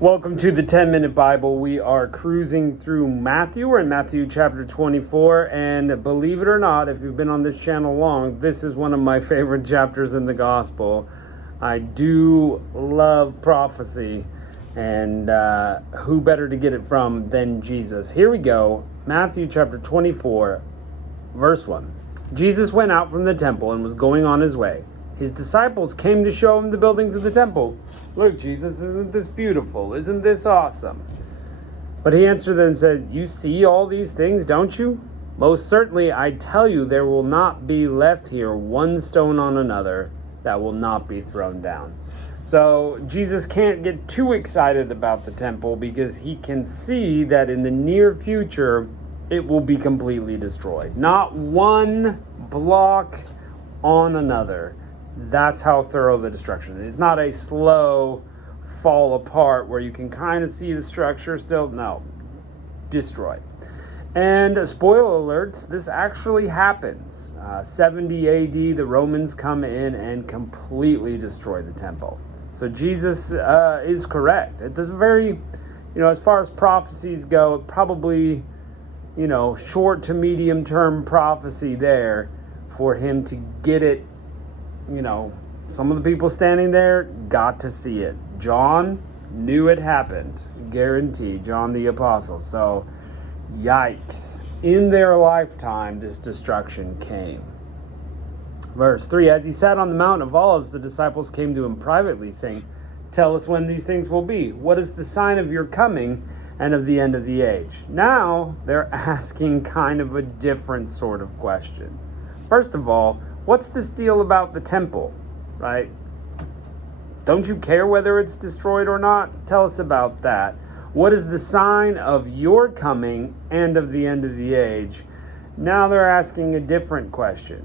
Welcome to the 10-Minute Bible. We are cruising through Matthew. We're in Matthew chapter 24, and believe it or not, if you've been on this channel long, this is one of my favorite chapters in the gospel. I do love prophecy, and who better to get it from than Jesus? Here we go, Matthew chapter 24, verse 1. Jesus went out from the temple and was going on his way. His disciples came to show him the buildings of the temple. "Look, Jesus, isn't this beautiful? Isn't this awesome?" But he answered them and said, "You see all these things, don't you? Most certainly, I tell you, there will not be left here one stone on another that will not be thrown down." So Jesus can't get too excited about the temple because he can see that in the near future, it will be completely destroyed. Not one block on another. That's how thorough the destruction is. It's not a slow fall apart where you can kind of see the structure still. No, destroyed. And spoiler alerts, this actually happens. 70 AD, the Romans come in and completely destroy the temple. So Jesus is correct. It does very, as far as prophecies go, probably, short to medium term prophecy there for him to get it. Some of the people standing there got to see it. John knew it happened, guaranteed, John the Apostle. So, yikes. In their lifetime, this destruction came. Verse 3, as he sat on the Mount of Olives, the disciples came to him privately, saying, "Tell us when these things will be. What is the sign of your coming and of the end of the age?" Now, they're asking kind of a different sort of question. First of all, what's this deal about the temple, right? Don't you care whether it's destroyed or not? Tell us about that. What is the sign of your coming and of the end of the age? Now they're asking a different question.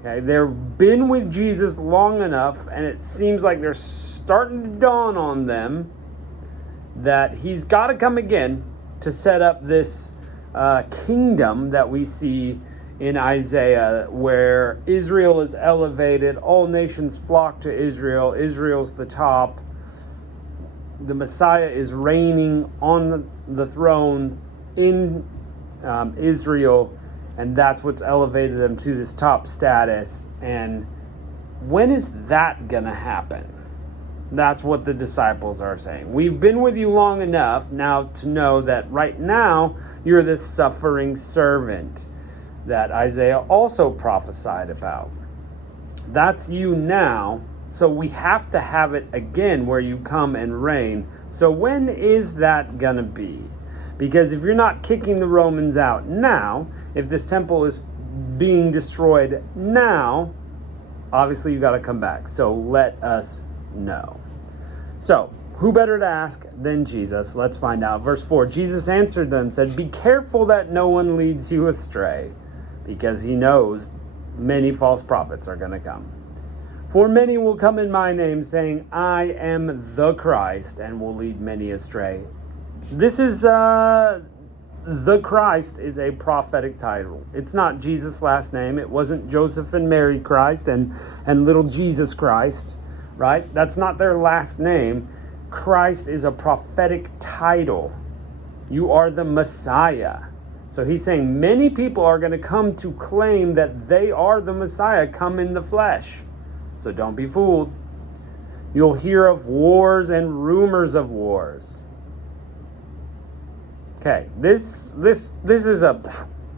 Okay, they've been with Jesus long enough, and it seems like they're starting to dawn on them that he's got to come again to set up this kingdom that we see in Isaiah, where Israel is elevated, all nations flock to Israel, Israel's the top, the Messiah is reigning on the throne in Israel, and that's what's elevated them to this top status. And when is that gonna happen? That's what the disciples are saying. We've been with you long enough now to know that right now you're this suffering servant that Isaiah also prophesied about. That's you now, so we have to have it again where you come and reign. So when is that gonna be? Because if you're not kicking the Romans out now, if this temple is being destroyed now, obviously you gotta come back. So let us know. So, who better to ask than Jesus? Let's find out. Verse 4, Jesus answered them and said, "Be careful that no one leads you astray," because he knows many false prophets are going to come. "For many will come in my name, saying, 'I am the Christ,' and will lead many astray." This is, the Christ is a prophetic title. It's not Jesus' last name. It wasn't Joseph and Mary Christ and little Jesus Christ, right? That's not their last name. Christ is a prophetic title. You are the Messiah. So he's saying many people are going to come to claim that they are the Messiah, come in the flesh. So don't be fooled. You'll hear of wars and rumors of wars. Okay, this is a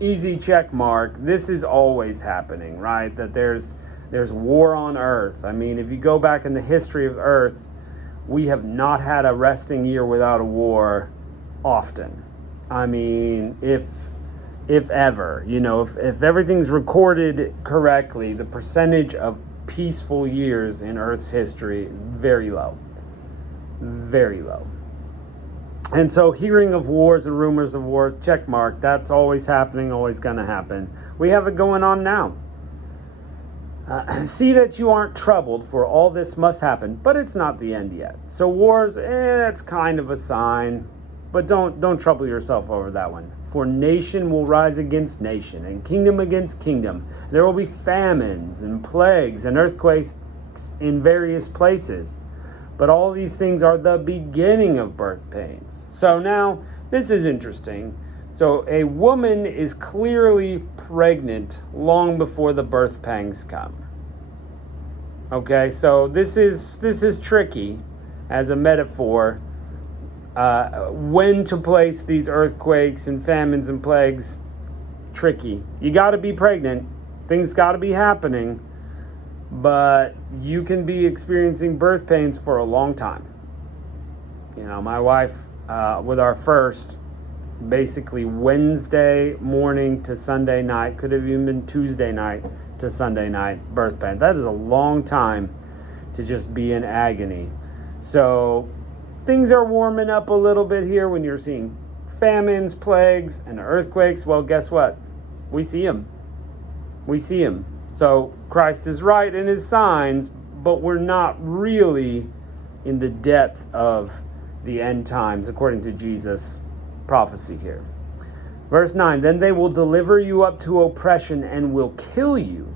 easy check mark. This is always happening, right? That there's war on earth. I mean, if you go back in the history of earth, we have not had a resting year without a war often. I mean, if ever, if everything's recorded correctly, the percentage of peaceful years in Earth's history, very low. Very low. And so hearing of wars and rumors of wars, check mark, that's always happening, always going to happen. We have it going on now. See that you aren't troubled, for all this must happen, but it's not the end yet. So wars, it's kind of a sign. But don't trouble yourself over that one. For nation will rise against nation, and kingdom against kingdom. There will be famines and plagues and earthquakes in various places. But all these things are the beginning of birth pains. So now, this is interesting. So a woman is clearly pregnant long before the birth pangs come. Okay, so this is tricky as a metaphor. When to place these earthquakes and famines and plagues, tricky. You got to be pregnant. Things got to be happening. But you can be experiencing birth pains for a long time. You know, my wife, with our first, basically Wednesday morning to Sunday night, could have even been Tuesday night to Sunday night birth pain. That is a long time to just be in agony. So things are warming up a little bit here when you're seeing famines, plagues, and earthquakes. Well, guess what? We see them. We see them. So Christ is right in his signs, but we're not really in the depth of the end times, according to Jesus' prophecy here. Verse 9, then they will deliver you up to oppression and will kill you.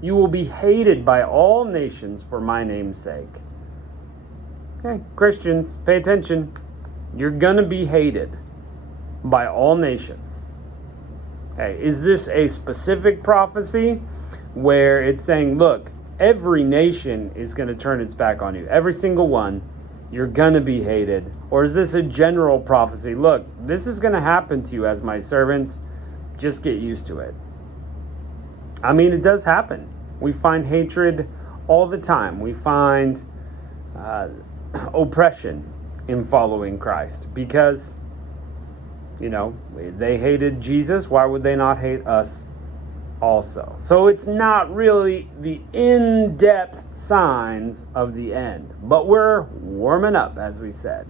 You will be hated by all nations for my name's sake. Okay, Christians, pay attention. You're going to be hated by all nations. Okay, is this a specific prophecy where it's saying, look, every nation is going to turn its back on you? Every single one. You're going to be hated. Or is this a general prophecy? Look, this is going to happen to you as my servants. Just get used to it. I mean, it does happen. We find hatred all the time. We find oppression in following Christ because, you know, they hated Jesus. Why would they not hate us also? So it's not really the in-depth signs of the end, but we're warming up, as we said.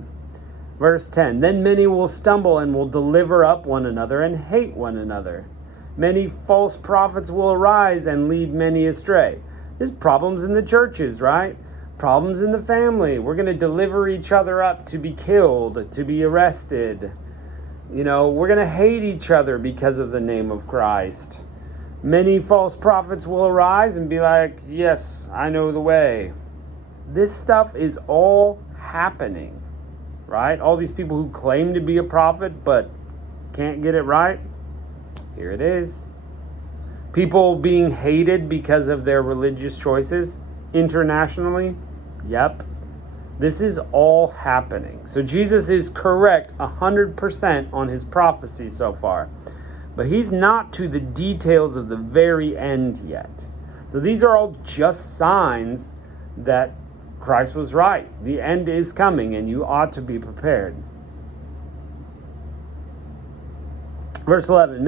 Verse 10, then many will stumble and will deliver up one another and hate one another. Many false prophets will arise and lead many astray. There's problems in the churches, right? Problems in the family. We're going to deliver each other up to be killed, to be arrested. You know, we're going to hate each other because of the name of Christ. Many false prophets will arise and be like, yes, I know the way. This stuff is all happening, right? All these people who claim to be a prophet but can't get it right. Here it is. People being hated because of their religious choices internationally. Yep. This is all happening. So Jesus is correct 100% on his prophecy so far. But he's not to the details of the very end yet. So these are all just signs that Christ was right. The end is coming and you ought to be prepared. Verse 11,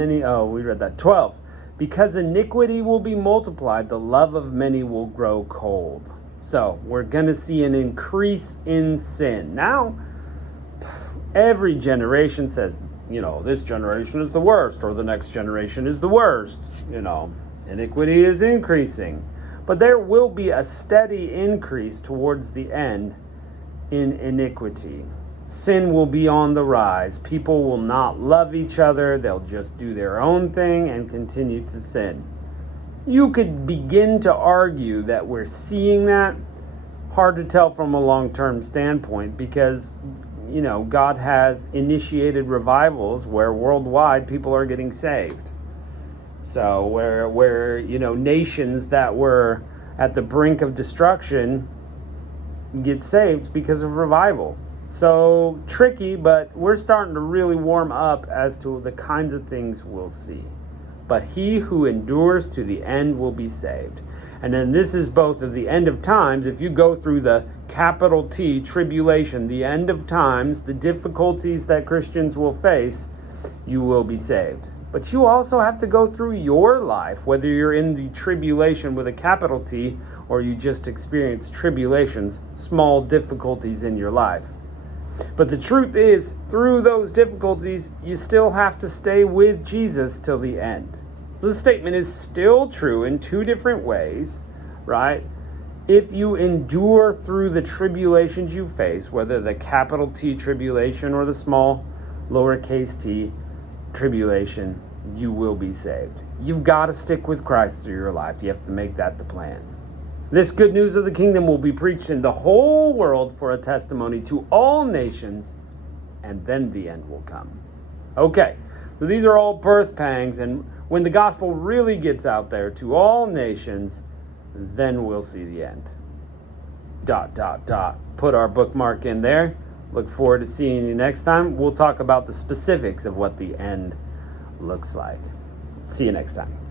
we read that. 12, because iniquity will be multiplied, the love of many will grow cold. So we're going to see an increase in sin. Now, every generation says, you know, this generation is the worst, or the next generation is the worst. You know, iniquity is increasing. But there will be a steady increase towards the end in iniquity. Sin will be on the rise. People will not love each other. They'll just do their own thing and continue to sin. You could begin to argue that we're seeing that. Hard to tell from a long-term standpoint because, you know, God has initiated revivals where worldwide people are getting saved. So where you know, nations that were at the brink of destruction get saved because of revival. So tricky, but we're starting to really warm up as to the kinds of things we'll see. But he who endures to the end will be saved. And then this is both of the end of times. If you go through the capital T, tribulation, the end of times, the difficulties that Christians will face, you will be saved. But you also have to go through your life, whether you're in the tribulation with a capital T or you just experience tribulations, small difficulties in your life. But the truth is, through those difficulties, you still have to stay with Jesus till the end. So this statement is still true in two different ways, right? If you endure through the tribulations you face, whether the capital T tribulation or the small lowercase t tribulation, you will be saved. You've got to stick with Christ through your life. You have to make that the plan. This good news of the kingdom will be preached in the whole world for a testimony to all nations, and then the end will come. Okay, so these are all birth pangs, and when the gospel really gets out there to all nations, then we'll see the end. ... Put our bookmark in there. Look forward to seeing you next time. We'll talk about the specifics of what the end looks like. See you next time.